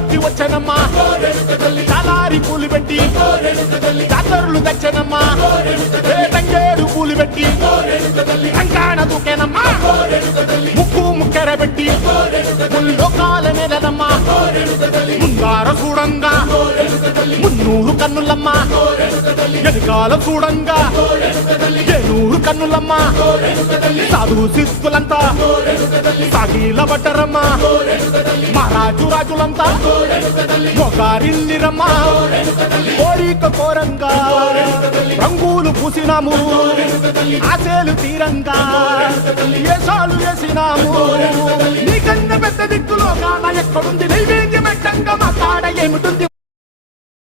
కోటి వచ్చనమ్మా చాలారి పూలు పెట్టి జాతరులు తెచ్చనమ్మా తంగేడు పూలు పెట్టి కంకాణ దూకేనమ్మా ముక్కు ముక్కెర పెట్టి ముల్లోకాల నెలనమ్మా ముందార చూడంగా మున్నూరు కన్నులమ్మా ఎనకాల చూడంగా ఏనూరు కన్నులమ్మా సాధు శిస్తులంతా సాగిల పడ్డరమ్మా మహారాజు రాజులంతా మొగారిల్లిరమ్మా కోరిక కోరంగా రంగులు పూసినాము ఆశలు తీరంగా ఏసాలు వేసినాము నీకన్నా పెద్ద దిక్కులో కాన ఎక్కడుంది నైవేద్యం ఎట్టంగా మా కాడ ఏమిటుంది